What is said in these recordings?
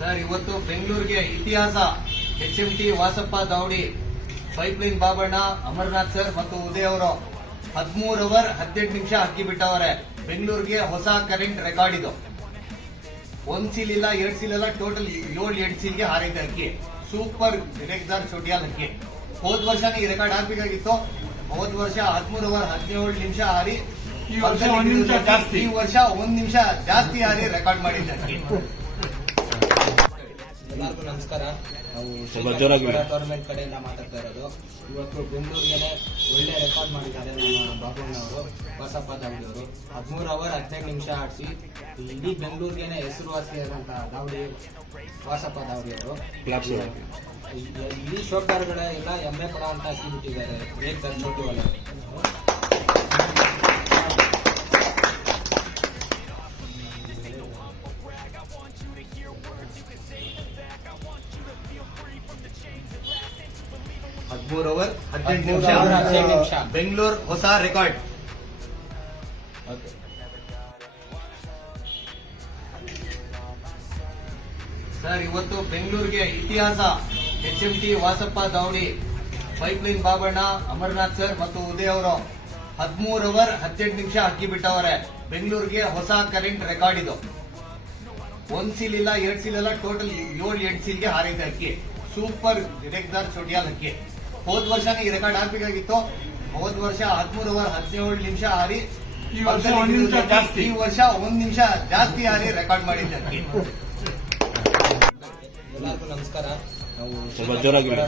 Sir, ಇವತ್ತು ಬೆಂಗಳೂರಿಗೆ ಇತಿಹಾಸ HMT Vasappa Davadi, pipeline Babanna, Amarnath sir ಮತ್ತು ಉದಯ್ ಅವರು 13 ಅವರ್ 18 ನಿಮಿಷ ಅಕ್ಕಿ ಬಿಟ್ಟವರೆ. ಬೆಂಗಳೂರಿಗೆ ಹೊಸ ಕರೆಂಟ್ ರೆಕಾರ್ಡ್ ಇದು. 1 ಸೀಲ್ ಇಲ್ಲ, 2 ಸೀಲ್ ಇಲ್ಲ, ಟೋಟಲ್ 7-8 ಸೀಲ್ಗೆ ಹಾರೈತೆ ಅಕ್ಕಿ. ಸೂಪರ್ ರೇಕ್ದಾರ್ ಚೋಟಿಯಾಲ್ ಅಕ್ಕಿ. ಹೋದ್ ವರ್ಷನೇ ಈ ರೆಕಾರ್ಡ್ ಹಾಕ್ಬೇಕಾಗಿತ್ತು. ಹೋದ್ ವರ್ಷ 13 ಅವರ್ 17 ನಿಮಿಷ ಹಾರಿ, ಈ ವರ್ಷ 1 ನಿಮಿಷ ಜಾಸ್ತಿ ಹಾರಿ ರೆಕಾರ್ಡ್ ಮಾಡಿದ್ದೆ ಅಕ್ಕಿ. ಎಲ್ಲರಿಗೂ ನಮಸ್ಕಾರ. ನಾವು ಟೂರ್ನಮೆಂಟ್ ಕಡೆಯಿಂದ ಮಾತಾಡ್ತಾ ಇರೋದು. ಇವತ್ತು ಬೆಂಗಳೂರಿಗೆನೆ ಒಳ್ಳೆ ರೆಕಾರ್ಡ್ ಮಾಡಿದ್ದಾರೆ ನಮ್ಮ ಬಾಬುಣ್ಣವರು, ವಾಸಪ್ಪ ದಾವಡಿ ಅವರು. 13 ಅವರ್ 18 ನಿಮಿಷ ಆಡಿಸಿ ಇಡೀ ಬೆಂಗಳೂರಿಗೆನೆ ಹೆಸರುವಾಸಿಯಾದಂತಹ ದಾವಡಿ, ವಾಸಪ್ಪ ದಾವಡಿ ಅವರು. ಇಡೀ ಶೋಕಾರ್ಗಳ ಎಲ್ಲ ಹೆಮ್ಮೆ ಪಡ ಅಂತ ಹಾಕಿಬಿಟ್ಟಿದ್ದಾರೆ ರೇಟ್ ಚೋಟಿ ಒಲೆ. ಅವರ್ 18 ನಿಮಿಷ ಬೆಂಗಳೂರು ಹೊಸ ರೆಕಾರ್ಡ್. ಸರ್, ಇವತ್ತು ಬೆಂಗಳೂರಿಗೆ ಇತಿಹಾಸ HMT Vasappa Davadi, pipeline Babanna, Amarnath sir ಮತ್ತು ಉದಯ್ ಅವರು 13 ಅವರ್ 18 ನಿಮಿಷ ಅಕ್ಕಿ ಬಿಟ್ಟವರೆ. ಬೆಂಗಳೂರಿಗೆ ಹೊಸ ಕರೆಂಟ್ ರೆಕಾರ್ಡ್ ಇದು. 1 ಸೀಲ್ ಇಲ್ಲ, 2 ಸೀಲ್ ಇಲ್ಲ, ಟೋಟಲ್ 7-8 ಸೀಲ್ಗೆ ಹಾರೈತೆ ಅಕ್ಕಿ. ಸೂಪರ್ ರೇಕ್ದಾರ್ ಚೋಟಿಯಾಲ್ ಅಕ್ಕಿ. ಹೋದ್ ವರ್ಷನೇ ಈ ರೆಕಾರ್ಡ್ ಹಾಕ್ಬೇಕಾಗಿತ್ತು. ಹೋದ್ ವರ್ಷ 13 ಅವರ್ 17 ನಿಮಿಷ ಹಾರಿ, ಈ ವರ್ಷ 1 ನಿಮಿಷ ಜಾಸ್ತಿ ಹಾರಿ ರೆಕಾರ್ಡ್ ಮಾಡಿದ್ದೆ ಅಕ್ಕಿ. ಎಲ್ಲರಿಗೂ ನಮಸ್ಕಾರ. ನಾವು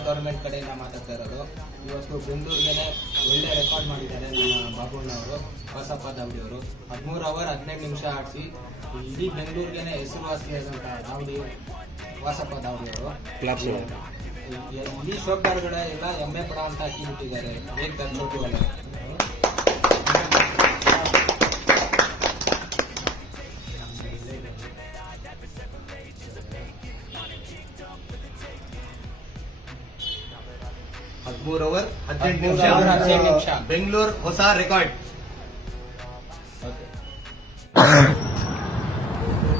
ಟೂರ್ನಮೆಂಟ್ ಕಡೆಯಿಂದ ಮಾತಾಡ್ತಾ ಇರೋದು. ಇವತ್ತು ಬೆಂಗಳೂರಿಗೆನೆ ಒಳ್ಳೆ ರೆಕಾರ್ಡ್ ಮಾಡಿದ್ದಾರೆ ನಮ್ಮ ಬಾಬುಣ್ಣವರು, ವಾಸಪ್ಪ ದಾವಡಿ ಅವರು. 13 ಅವರ್ 18 ನಿಮಿಷ ಆಡಿಸಿ ಇಡೀ ಬೆಂಗಳೂರಿಗೆನೆ ಹೆಸರುವಾಸಿಯಾದಂತಹ ದಾವಡಿ, ವಾಸಪ್ಪ ದಾವಡಿ ಅವರು. ಇಡೀ ಶೋಕಾರ್ಗಳ ಎಲ್ಲ ಹೆಮ್ಮೆ ಪಡ ಅಂತ ಹಾಕಿಬಿಟ್ಟಿದ್ದಾರೆ ರೇಟ್ ಚೋಟಿ ಒಲೆ. ಅವರ್ 18 ನಿಮಿಷ ಬೆಂಗಳೂರು ಹೊಸ record.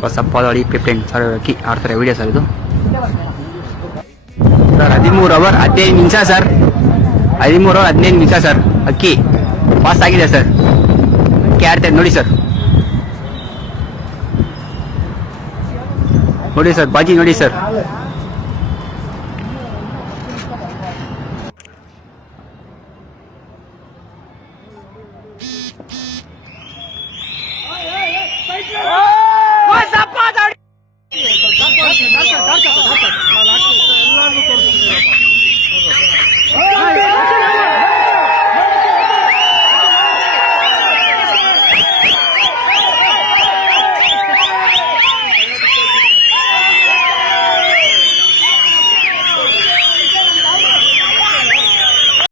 Vasappa Davadi pipeline sir ಅಕ್ಕಿ ಆಡ್ತಾರೆ ವಿಡಿಯೋ ಸರ್ ಇದು. ಸರ್ 13 ಅವರ್ 15 ನಿಮಿಷ ಸರ್. 13 ಅವರ್ 15 ನಿಮಿಷ ಸರ್. ಅಕ್ಕಿ ಪಾಸ್ ಆಗಿದೆ ಸರ್. ಅಕ್ಕಿ ಆಡ್ತಾರೆ ನೋಡಿ ಸರ್. ನೋಡಿ ಸರ್, ಬಾಜಿ ನೋಡಿ ಸರ್.